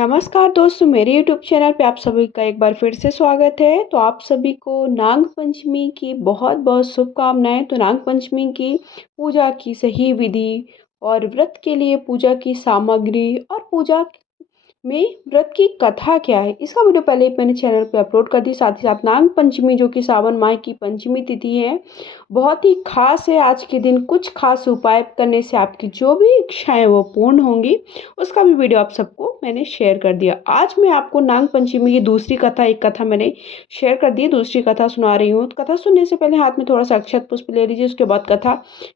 नमस्कार दोस्तों, मेरे यूट्यूब चैनल पे आप सभी का एक बार फिर से स्वागत है। तो आप सभी को नाग पंचमी की बहुत-बहुत शुभकामनाएँ। तो नाग पंचमी की पूजा की सही विधि और व्रत के लिए पूजा की सामग्री और पूजा में व्रत की कथा क्या है, इसका वीडियो पहले ही मैंने चैनल पे अपलोड कर दी। साथ ही साथ नाग पंचमी जो कि सावन माह की पंचमी तिथि है, बहुत ही खास है। आज के दिन कुछ खास उपाय करने से आपकी जो भी इच्छाएं वो पूर्ण होंगी, उसका भी वीडियो आप सबको मैंने शेयर कर दिया। आज मैं आपको नाग पंचमी की दूसरी कथा, एक कथा मैंने शेयर कर दी है, दूसरी कथा सुना रही हूँ। तो कथा सुनने से पहले हाथ में थोड़ा सा अक्षत पुष्प ले लीजिए। उसके बाद कथा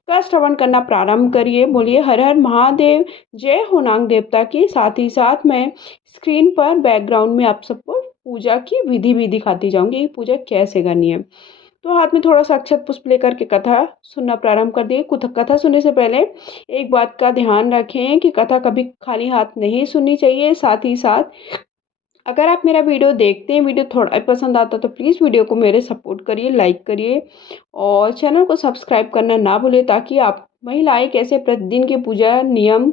का श्रवण करना प्रारंभ करिए। बोलिए हर हर महादेव, जय हो नाग देवता की। साथ ही साथ मैं स्क्रीन पर बैकग्राउंड में आप सबको पूजा की विधि भी दिखाती जाऊंगी कि पूजा कैसे करनी है। तो हाथ में थोड़ा सा अक्षत पुष्प लेकर के कथा सुनना प्रारंभ कर दिए। कथा सुनने से पहले एक बात का ध्यान रखें कि कथा कभी खाली हाथ नहीं सुननी चाहिए। साथ ही साथ अगर आप मेरा वीडियो देखते हैं, वीडियो थोड़ा पसंद आता तो प्लीज़ वीडियो को मेरे सपोर्ट करिए, लाइक करिए और चैनल को सब्सक्राइब करना ना भूलें, ताकि आप महिलाएं कैसे प्रतिदिन की पूजा नियम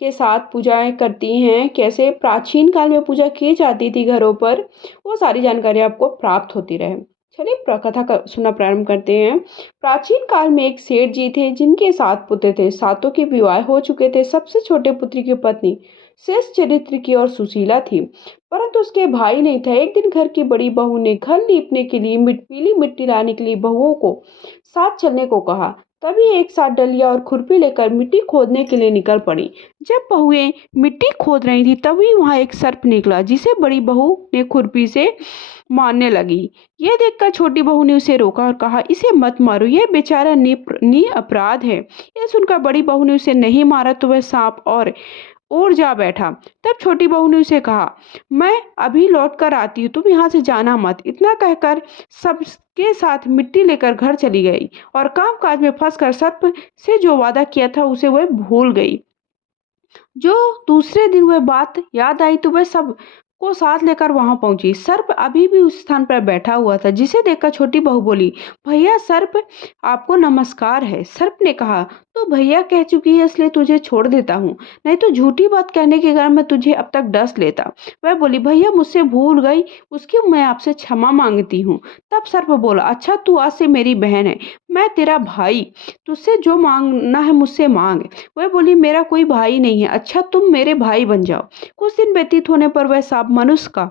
के साथ पूजाएं करती हैं, कैसे प्राचीन काल में पूजा की जाती थी घरों पर, वो सारी जानकारी आपको प्राप्त होती रहे। चलिए कथा का सुनना प्रारंभ करते हैं। प्राचीन काल में एक सेठ जी थे जिनके 7 पुत्र थे। सातों के विवाह हो चुके थे। सबसे छोटे पुत्री की पत्नी श्रेष्ठ चरित्र की और सुशीला थी, परंतु उसके भाई नहीं था। एक दिन घर की बड़ी बहू ने घर लीपने के लिए पीली मिट्टी लाने के लिए बहुओं को साथ चलने को कहा। तभी एक साथ डलिया और खुरपी लेकर मिट्टी खोदने के लिए निकल पड़ी। जब बहुएं मिट्टी खोद रही थी तभी वहां एक सर्प निकला, जिसे बड़ी बहू ने खुरपी से मारने लगी। यह देखकर छोटी बहू ने उसे रोका और कहा, इसे मत मारो, यह बेचारा अपराध है। यह सुनकर बड़ी बहू ने उसे नहीं मारा तो वह सांप और जा बैठा। तब छोटी बहू ने उसे कहा, मैं अभी लौट कर आती हूँ, तुम यहाँ से जाना मत। इतना कहकर सबके साथ मिट्टी लेकर घर चली गई और काम काज में फंसकर सर्प से जो वादा किया था उसे वह भूल गई। जो दूसरे दिन वह बात याद आई तो वह सब को साथ लेकर वहां पहुंची। सर्प अभी भी उस स्थान पर बैठा हुआ था, जिसे देखकर छोटी बहू बोली, भैया सर्प, आपको नमस्कार है। सर्प ने कहा, तो भैया कह चुकी है इसलिए तुझे छोड़ देता हूँ, नहीं तो झूठी बात कहने के कारण मैं तुझे अब तक डस लेता। वह बोली, भैया मुझसे भूल गई, उसकी मैं आपसे क्षमा मांगती हूँ। तब सर्प बोला, अच्छा तू आज से मेरी बहन है, मैं तेरा भाई, तुझसे जो मांगना है मुझसे मांग। वह बोली, मेरा कोई भाई नहीं है। अच्छा तुम मेरे भाई बन जाओ। कुछ दिन व्यतीत होने पर वह सांप मनुष्य का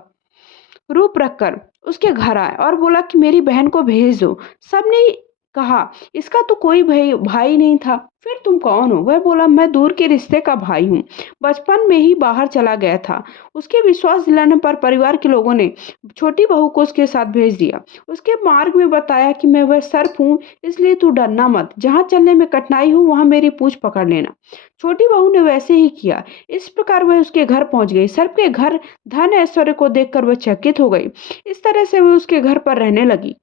रूप रखकर उसके घर आया और बोला कि मेरी बहन को भेज दो। सबने कहा, इसका तो कोई भाई नहीं था, फिर तुम कौन हो? वह बोला, मैं दूर के रिश्ते का भाई हूँ, बचपन में ही बाहर चला गया था। उसके विश्वास दिलाने पर परिवार के लोगों ने छोटी बहू को उसके साथ भेज दिया। उसके मार्ग में बताया कि मैं वह सर्प हूँ, इसलिए तू डरना मत, जहाँ चलने में कठिनाई हो वहां मेरी पूंछ पकड़ लेना। छोटी बहू ने वैसे ही किया। इस प्रकार वह उसके घर पहुंच गई। सर्प के घर धन ऐश्वर्य को देखकर वह चकित हो गई। इस तरह से वह उसके घर पर रहने लगी।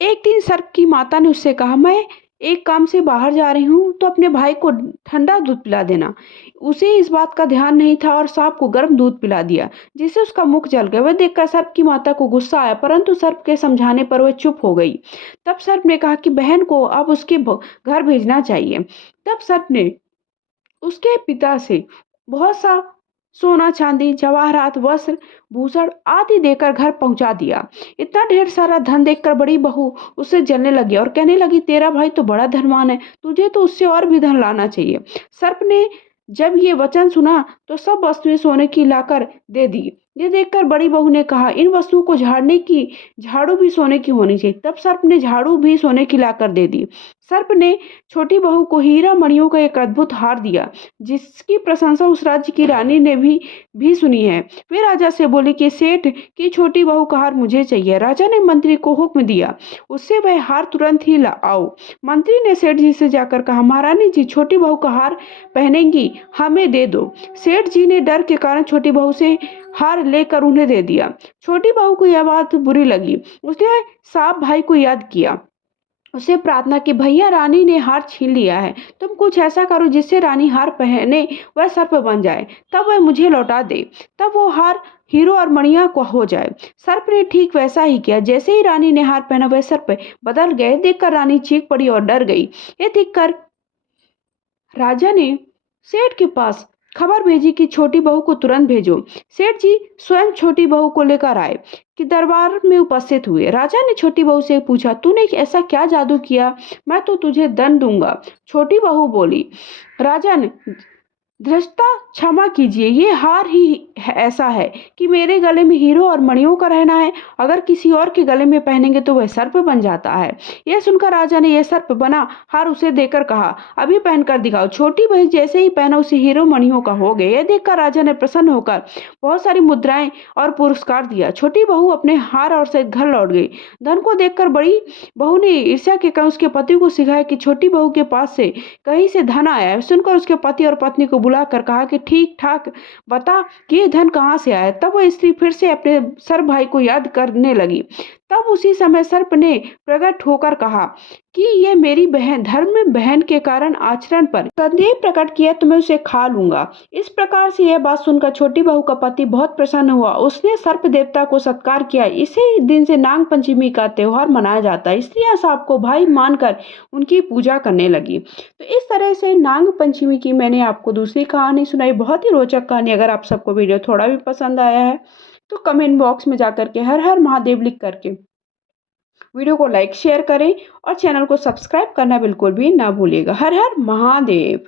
एक दिन सर्प की माता ने उससे कहा, मैं एक काम से बाहर जा रही हूँ, तो अपने भाई को ठंडा दूध पिला देना। उसे इस बात का ध्यान नहीं था और सांप को गर्म दूध पिला दिया, जिससे उसका मुख जल गया। वह देखकर सर्प की माता को गुस्सा आया, परंतु सर्प के समझाने पर वह चुप हो गई। तब सर्प ने कहा कि बहन को अब उसके घर भेजना चाहिए। तब सर्प ने उसके पिता से बहुत सा सोना चांदी जवाहरात वस्त्र भूषण आदि देकर घर पहुंचा दिया। इतना ढेर सारा धन देखकर बड़ी बहू उससे जलने लगी और कहने लगी, तेरा भाई तो बड़ा धनवान है, तुझे तो उससे और भी धन लाना चाहिए। सर्प ने जब ये वचन सुना तो सब वस्तुएं सोने की लाकर दे दी। ये देखकर बड़ी बहू ने कहा, इन वस्तुओं को झाड़ने की झाड़ू भी सोने की होनी चाहिए। तब सर्प ने झाड़ू भी सोने की लाकर दे दी। सर्प ने छोटी बहू को हीरा मणियों का एक अद्भुत हार दिया, जिसकी प्रशंसा उस राज्य की रानी ने भी सुनी है। वे राजा से बोली कि सेठ की छोटी बहू का हार मुझे चाहिए। राजा ने मंत्री को हुक्म दिया, उससे वह हार तुरंत ही लाओ। मंत्री ने सेठ जी से जाकर कहा, महारानी जी छोटी बहू का हार पहनेंगी, हमें दे दो। सेठ जी ने डर के कारण छोटी बहू से हार लेकर उन्हें दे दिया। छोटी बहू को यह बात बुरी लगी। उसने साहब भाई को याद किया, उसे प्रार्थना की, भैया रानी ने हार छीन लिया है, तुम कुछ ऐसा करो जिससे रानी हार पहने वह सर्प बन जाए, तब वह मुझे लौटा दे, तब वो हार हीरो और मणिया को हो जाए। सर्प ने ठीक वैसा ही किया। जैसे ही रानी ने हार पहना वह सर्प बदल गए। देखकर रानी चीख पड़ी और डर गई। ये देखकर राजा ने सेठ के पास खबर भेजी कि छोटी बहू को तुरंत भेजो। सेठ जी स्वयं छोटी बहू को लेकर आए कि दरबार में उपस्थित हुए। राजा ने छोटी बहू से पूछा, तूने ऐसा क्या जादू किया, मैं तो तुझे दंड दूंगा। छोटी बहू बोली, राजन धृष्टा क्षमा कीजिए, ये हार ही ऐसा है कि मेरे गले में हीरो और मणियों का रहना है। अगर किसी और के गले में पहनेंगे तो वह सर्प बन जाता है। यह सुनकर राजा ने यह सर्प बना हार उसे देकर कहा, अभी पहनकर दिखाओ। छोटी बहन जैसे ही पहना उसे हीरो मणियों का हो गया। यह देखकर राजा ने प्रसन्न होकर बहुत सारी मुद्राएं और पुरस्कार दिया। छोटी बहू अपने हार और सहित घर लौट गई। धन को देखकर बड़ी बहू ने ईर्ष्या के कारण उसके पति को सिखाया कि छोटी बहू के पास से कहीं से धन आया है। सुनकर उसके पति और पत्नी को बुलाकर कहा कि ठीक ठाक बता कि ये धन कहाँ से आया। तब वह स्त्री फिर से अपने सर्प भाई को याद करने लगी। तब उसी समय सर्प ने प्रकट होकर कहा कि ये मेरी बहन धर्म बहन के कारण आचरण पर संदेह प्रकट किया तो मैं उसे खा लूंगा। इस प्रकार से यह बात सुनकर छोटी बहू का पति बहुत प्रसन्न हुआ। उसने सर्प देवता को सत्कार किया। इसी दिन से नाग पंचमी का त्योहार मनाया जाता है। स्त्रियां सांप को भाई मानकर उनकी पूजा करने लगी। तो इस तरह से नाग पंचमी की मैंने आपको दूसरी कहानी सुनाई, बहुत ही रोचक कहानी। अगर आप सबको वीडियो थोड़ा भी पसंद आया है तो कमेंट बॉक्स में जाकर के हर हर महादेव लिख करके वीडियो को लाइक शेयर करें और चैनल को सब्सक्राइब करना बिल्कुल भी ना भूलिएगा। हर हर महादेव।